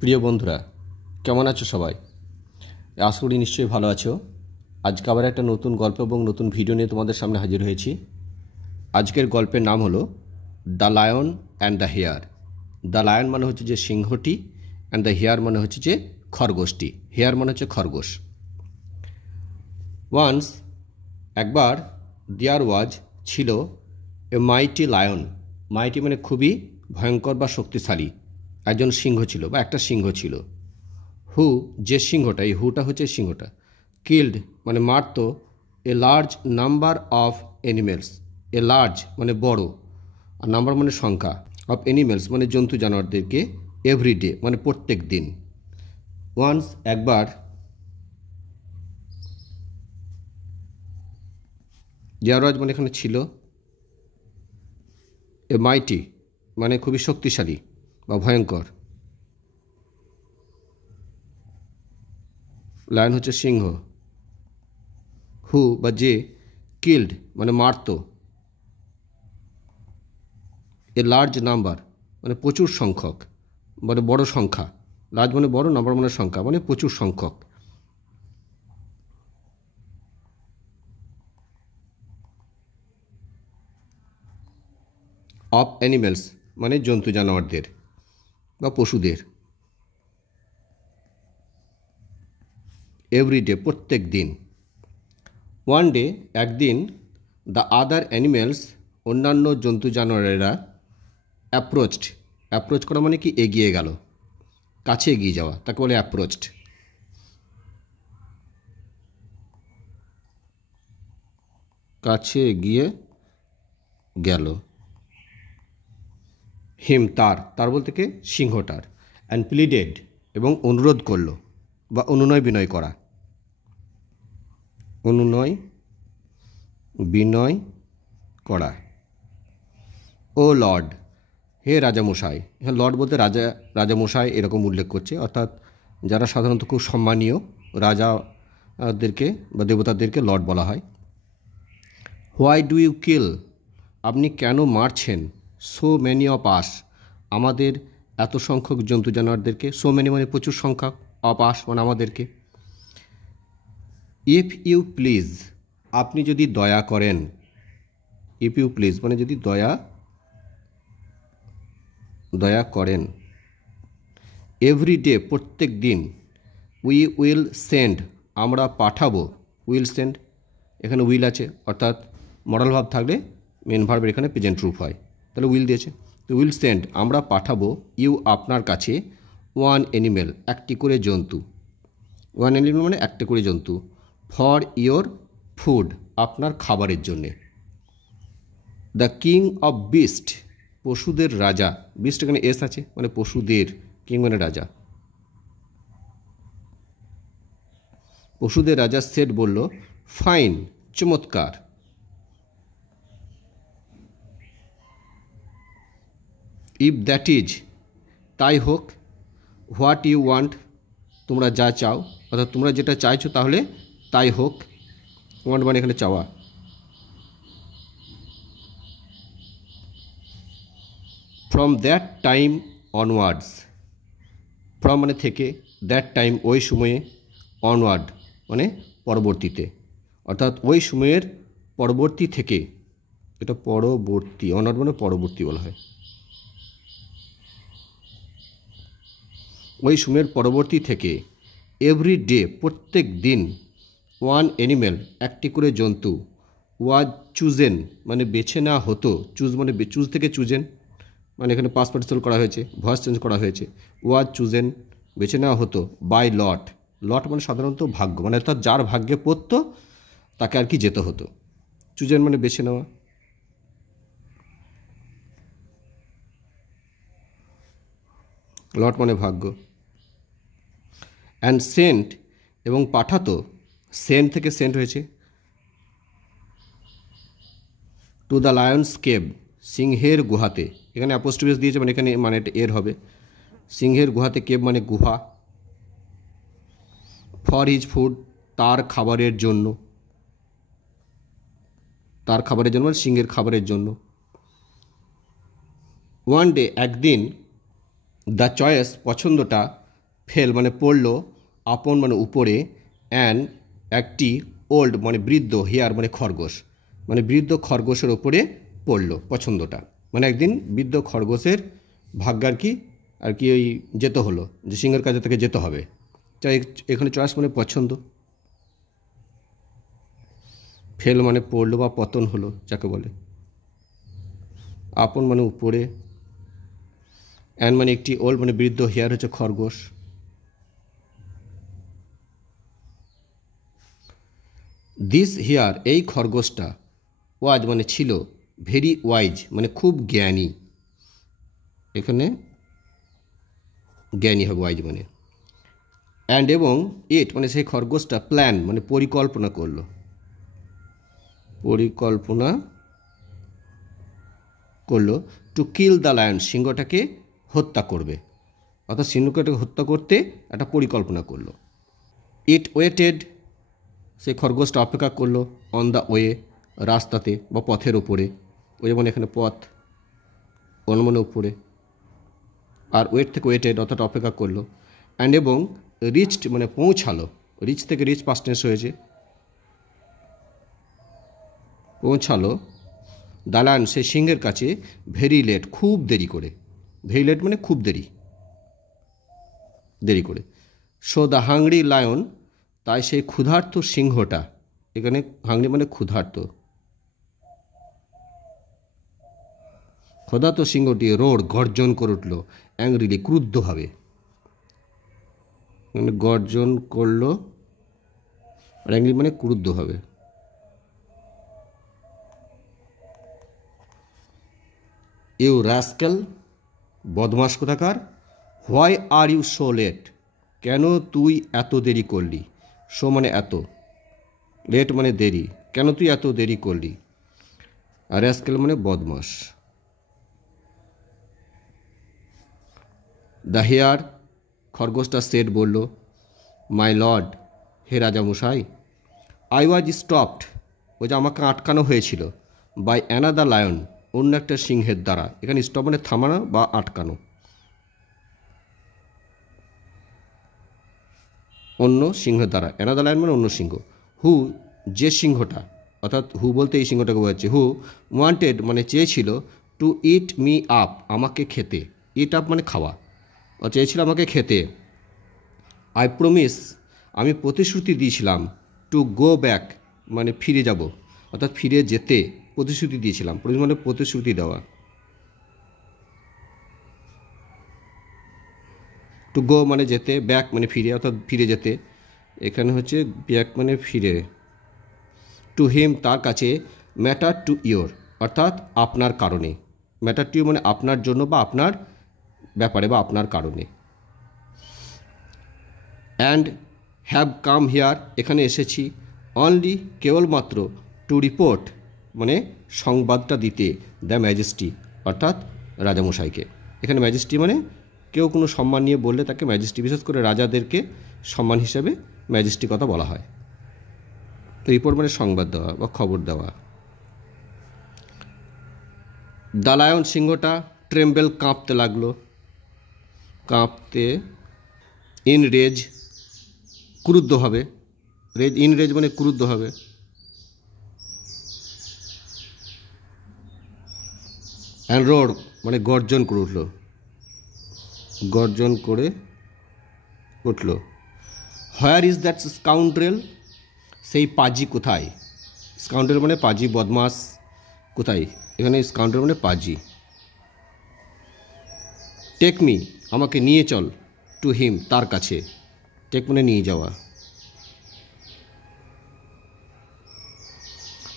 প্রিয় বন্ধুরা, কেমন আছো সবাই? আশা করি নিশ্চয়ই ভালো আছো। আজকে আবার একটা নতুন গল্প এবং নতুন ভিডিও নিয়ে তোমাদের সামনে হাজির হয়েছি। আজকের গল্পের নাম হলো the lion and the hare. The lion মানে হচ্ছে যে সিংহটি, অ্যান্ড দ্য হেয়ার মানে হচ্ছে যে খরগোশটি। হেয়ার মানে হচ্ছে খরগোশ। ওয়ান্স, একবার, দেয়ার ওয়াজ, ছিল এ মাইটি লায়ন। মাইটি মানে খুবই ভয়ঙ্কর বা শক্তিশালী একজন সিংহ ছিল বা একটা সিংহ ছিল। হু, যে সিংহটা, এই হুটা হচ্ছে সিংহটা, কিল্ড মানে মারত a large number of animals. A large মানে বড়, আর নাম্বার মানে সংখ্যা, অফ অ্যানিমেলস মানে জন্তু জানোয়ারদেরকে, এভরিডে মানে প্রত্যেক দিন। ওয়ান্স একবার, দেয়ার মানে এখানে ছিল, এ মাইটি মানে খুবই শক্তিশালী বা ভয়ঙ্কর, লায়ন হচ্ছে সিংহ, হু বা যে, কিল্ড মানে মারত, এ লার্জ নাম্বার মানে প্রচুর সংখ্যক, মানে বড় সংখ্যা। লার্জ মানে বড়, নাম্বার মানে সংখ্যা, মানে প্রচুর সংখ্যক। অফ অ্যানিমেলস মানে জন্তু জানোয়ারদের বা পশুদের। এভরিডে প্রত্যেক দিন। ওয়ান ডে একদিন, দ্য আদার অ্যানিমেলস অন্যান্য জন্তু জানোয়ারেরা, অ্যাপ্রোচড, অ্যাপ্রোচ করা মানে কি এগিয়ে গেল, কাছে এগিয়ে যাওয়া, তাকে বলে অ্যাপ্রোচড। কাছে এগিয়ে গেল। হিম তার বলতে কে, সিংহটার। অ্যান্ড প্লিডেড এবং অনুরোধ করলো বা অনুনয় বিনয় করা, অনুনয় বিনয় করা। ও লর্ড, হে রাজামশাই। হ্যাঁ, লর্ড বলতে রাজামশাই এরকম উল্লেখ করছে, অর্থাৎ যারা সাধারণত খুব সম্মানীয় রাজাদেরকে বা দেবতাদেরকে লর্ড বলা হয়। হোয়াই ডু ইউ কিল, আপনি কেন মারছেন, সো মেনি অফ আস, আমাদের এত সংখ্যক জন্তু জানোয়ারদেরকে। সো মেনি মানে প্রচুর সংখ্যক, অফ আস মানে আমাদেরকে। ইফ ইউ প্লিজ, আপনি যদি দয়া করেন। ইফ ইউ প্লিজ মানে যদি দয়া করেন। এভরিডে প্রত্যেক দিন। উই উইল সেন্ড, আমরা পাঠাবো। উইল সেন্ড, এখানে উইল আছে, অর্থাৎ মডাল ভাব থাকলে মেন ভার্বের এখানে প্রেজেন্ট রূপ হয়, তাহলে উইল দিয়েছে। তো উইল সেন্ড আমরা পাঠাবো, ইউ আপনার কাছে, ওয়ান অ্যানিমেল একটি করে জন্তু। ওয়ান অ্যানিমেল মানে একটা করে জন্তু। ফর ইয়োর ফুড আপনার খাবারের জন্যে। দ্য কিং অফ বিস্ট পশুদের রাজা। বিস্ট এখানে এস আছে মানে পশুদের, কিং মানে রাজা। পশুদের রাজা সেট বলল, ফাইন চমৎকার। ইফ দ্যাট ইজ তাই হোক। হোয়াট ইউ ওয়ান্ট তোমরা যা চাও, অর্থাৎ তোমরা যেটা চাইছো তাহলে তাই হোক। ওয়ান্ট মানে এখানে চাওয়া। From that time onwards, from মানে থেকে, দ্যাট টাইম ওই সময়ে, অনওয়ার্ড মানে পরবর্তীতে, অর্থাৎ ওই সময়ের পরবর্তী থেকে। এটা পরবর্তী, অনওয়ার্ড মানে পরবর্তী বলা হয়। ওই সময়ের পরবর্তী থেকে, এভরি ডে প্রত্যেক দিন, ওয়ান অ্যানিমেল একটি করে জন্তু, ওয়াজ চুজেন মানে বেছে নেওয়া হতো, চুজ মানে চুজ থেকে চুজেন মানে এখানে পাস্ট পার্টিসিপল করা হয়েছে, ভয়েস চেঞ্জ করা হয়েছে। ওয়াজ চুজেন বেছে নেওয়া হতো, বাই লট, লট মানে সাধারণত ভাগ্য, মানে অর্থাৎ যার ভাগ্যে পড়তো তাকে আর কি যেতে হতো। চুজেন মানে বেছে নেওয়া। লট মানে ভাগ্য। অ্যান্ড সেন্ট এবং পাঠাতো, সেন্ট থেকে সেন্ট হয়েছে, টু দ্য লায়ন্স কেভ সিংহের গুহাতে। এখানে অ্যাপোস্ট্রোফিস দিয়েছে মানে এখানে মানে এটা এর হবে। সিংহের গুহাতে, কেভ মানে গুহা। ফর হিজ ফুড তার খাবারের জন্য, তার খাবারের জন্য মানে সিংহের খাবারের জন্য। ওয়ান ডে একদিন, দ্য চয়েস পছন্দটা, ফেল মানে পড়ল, আপন মানে উপরে, অ্যান্ড একটি, ওল্ড মানে বৃদ্ধ, হেয়ার মানে খরগোশ, মানে বৃদ্ধ খরগোশের ওপরে পড়ল পছন্দটা, মানে একদিন বৃদ্ধ খরগোশের ভাগ্য আর কি ওই যেতে হলো, যে সিংহের কাছে থেকে যেতে হবে। তাই এখানে চয়েস মানে পছন্দ। ফেল মানে পড়লো বা পতন হলো যাকে বলে। আপন মানে উপরে, অ্যান্ড মানে একটি, ওল্ড মানে বৃদ্ধ, হেয়ার হচ্ছে খরগোশ। দিস হেয়ার এই খরগোশটা, ওয়াজ মানে ছিল, ভেরি ওয়াইজ মানে খুব জ্ঞানী, এখানে জ্ঞানী হবে ওয়াইজ মানে। অ্যান্ড এবং ইট মানে সেই খরগোশটা, প্ল্যান মানে পরিকল্পনা করলো, টু কিল দ্য লায়ন সিংহটাকে হত্যা করবে, অর্থাৎ সিংহটাকে হত্যা করতে একটা পরিকল্পনা করলো। ইট ওয়েটেড সেই খরগোশটা অপেক্ষা করলো, অন দ্য ওয়ে রাস্তাতে বা পথের ওপরে, ওয়ে মানে এখানে পথ, অন মানে উপরে, আর ওয়েট থেকে ওয়েটেড অর্থাৎ অপেক্ষা করলো। অ্যান্ড এবং রিচড মানে পৌঁছালো, রিচ থেকে রিচ পাস্ট টেন্স হয়েছে, পৌঁছালো দ্য লায়ন সেই সিংহের কাছে, ভেরি লেট খুব দেরি করে, ভেরি লেট মানে খুব দেরি করে। সো দ্য হাংরি লায়ন তাই সেই ক্ষুধার্ত সিংহটা, এখানে হাংরি মানে ক্ষুধার্ত, ক্ষুধার্ত সিংহটি রোড গর্জন করে উঠল, অ্যাংরিলি ক্রুদ্ধভাবে, মানে গর্জন করলো, আর অ্যাংরি মানে ক্রুদ্ধভাবে। ইউ রাস্কেল বদমাস কোথাকার, why are you so late কেন তুই এত দেরি করলি, সো মানে এত, লেট মানে দেরি, কেন তুই এত দেরি করলি, আর রাস্কেল মানে বদমাস। দ্য হেয়ার খরগোশটা সেট বলল, মাই লর্ড হে রাজামশাই, আই ওয়াজ স্টপড ওই যে আমাকে আটকানো হয়েছিল, বাই অ্যানাদার লায়ন অন্য একটা সিংহের দ্বারা, এখানে স্টপ মানে থামানো বা আটকানো, অন্য সিংহের দ্বারা, অ্যানাদার লায়ন মানে অন্য সিংহ, হু যে সিংহটা, অর্থাৎ হু বলতে এই সিংহটাকে বোঝাচ্ছে, হু ওয়ান্টেড মানে চেয়েছিল, টু ইট মি আপ আমাকে খেতে, ইট আপ মানে খাওয়া, চেয়েছিল আমাকে খেতে। আই প্রমিস আমি প্রতিশ্রুতি দিয়েছিলাম, টু গো ব্যাক মানে ফিরে যাব, অর্থাৎ ফিরে যেতে প্রতিশ্রুতি দিয়েছিলাম, প্রমিস মানে প্রতিশ্রুতি দেওয়া, টু গো মানে যেতে, ব্যাক মানে ফিরে অর্থাৎ ফিরে যেতে, এখানে হচ্ছে ব্যাক মানে ফিরে। টু হিম তার কাছে, ম্যাটার টু ইয়োর অর্থাৎ আপনার কারণে, ম্যাটার টু ইউ মানে আপনার জন্য বা আপনার ব্যাপারে বা আপনার কারণে। অ্যান্ড হ্যাভ কাম হিয়ার এখানে এসেছি, অনলি কেবলমাত্র, টু রিপোর্ট মানে সংবাদটা দিতে, দ্য ম্যাজেস্টি অর্থাৎ রাজামশাইকে, এখানে ম্যাজেস্টি মানে কেউ কোনো সম্মান নিয়ে বললে তাকে ম্যাজেস্টি, বিশেষ করে রাজাদেরকে সম্মান হিসেবে ম্যাজেস্টি কথা বলা হয়। রিপোর্ট মানে সংবাদ দেওয়া বা খবর দেওয়া। দ্য লায়ন সিংহটা, ট্রেম্বেল কাঁপতে লাগলো, কাঁপতে, ইন রেজ ক্রুদ্ধ হবে, রেজ ইন রেজ মানে ক্রুদ্ধ হবে, অ্যান্ড রোড মানে গর্জন করে উঠল, গর্জন করে উঠল। হোয়ার ইজ দ্যাট স্কাউন্ড্রেল সেই পাজি কোথায়, স্কাউন্ড্রেল মানে পাজি বদমাস, কোথায়, এখানে স্কাউন্ড্রেল মানে পাজি। টেক মি আমাকে নিয়ে চল, টু হিম তার কাছে, টেক মানে নিয়ে যাওয়া।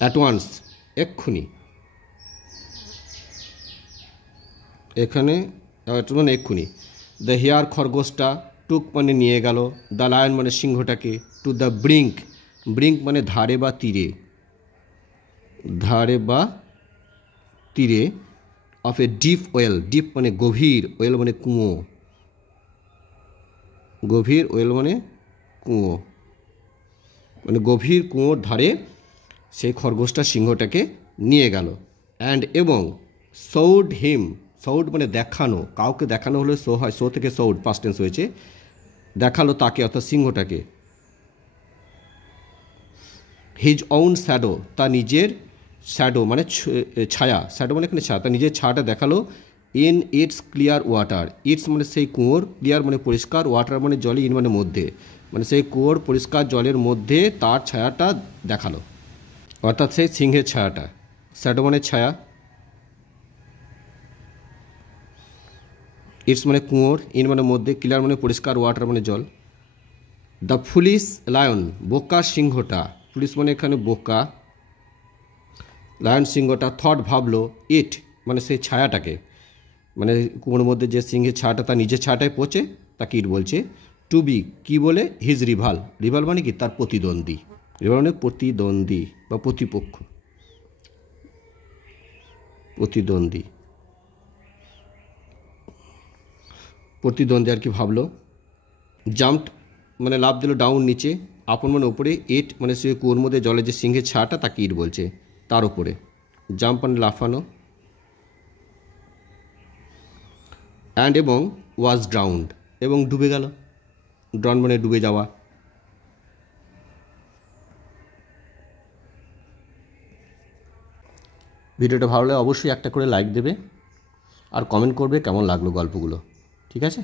অ্যাট ওয়ান্স এক্ষুনি, এখানে মানে এক্ষুনি। দ্য হেয়ার খরগোশটা, টুক মানে নিয়ে গেল, দ্য লায়ন মানে সিংহটাকে, টু দ্য ব্রিঙ্ক, ব্রিঙ্ক মানে ধারে বা তীরে, ধারে বা তীরে, of a deep well, deep মানে গভীর, ওয়েল মানে কুঁয়ো, গভীর, ওয়েল মানে কুঁয়ো, মানে গভীর কুঁয়োর ধারে সেই খরগোশটা সিংহটাকে নিয়ে গেল। অ্যান্ড এবং সৌড হিম, সৌড মানে দেখানো, কাউকে দেখানো হলে শো হয়, শো থেকে সৌড পাস্ট টেন্স হয়েছে, দেখালো তাকে অর্থাৎ সিংহটাকে, হিজ ওন শ্যাডো, তার নিজের শ্যাডো মানে ছায়া, শ্যাডো মানে এখানে ছায়া, তার নিজের ছায়াটা দেখালো in it's clear water, it's মানে সেই কুয়োর, ক্লিয়ার মানে পরিষ্কার, ওয়াটার মানে জলে, ইন মানে মধ্যে, মানে সেই কুয়োর পরিষ্কার জলের মধ্যে তার ছায়াটা দেখালো, অর্থাৎ সেই সিংহের ছায়াটা। শ্যাডো মানে ছায়া, ইটস মানে কুয়োর, ইন মানে মধ্যে, ক্লিয়ার মানে পরিষ্কার, ওয়াটার মানে জল। দ্য ফুলিশ লায়ন, বোকা সিংহটা, পুলিশ মানে এখানে বোকা, লায়ন সিংহটা, থট ভাবলো, ইট মানে সেই ছায়াটাকে, মানে কুয়োর মধ্যে যে সিংহের ছায়াটা তার নিজের ছায়াটায় পচে তাকে ইট বলছে, টু বি কী বলে, হিজ রিভাল, রিভাল মানে কি তার প্রতিদ্বন্দ্বী, রিভাল মানে প্রতিদ্বন্দ্বী বা প্রতিপক্ষ, প্রতিদ্বন্দ্বী, প্রতিদ্বন্দ্বী আর কি ভাবলো। জাম্পড মানে লাফ দিল ডাউন নিচে, আপন মানে ওপরে, ইট মানে সে কুয়োর মধ্যে জলে যে সিংহের ছায়াটা তাকে ইট বলছে, তার ওপরে। জাম্প মানে লাফানো, অ্যান্ড এবং ওয়াজ ড্রাউন্ড এবং ডুবে গেল, ড্রাউন্ড মানে ডুবে যাওয়া। ভিডিওটা ভালো লাগে অবশ্যই একটা করে লাইক দেবে আর কমেন্ট করবে কেমন লাগলো গল্পগুলো, ঠিক আছে।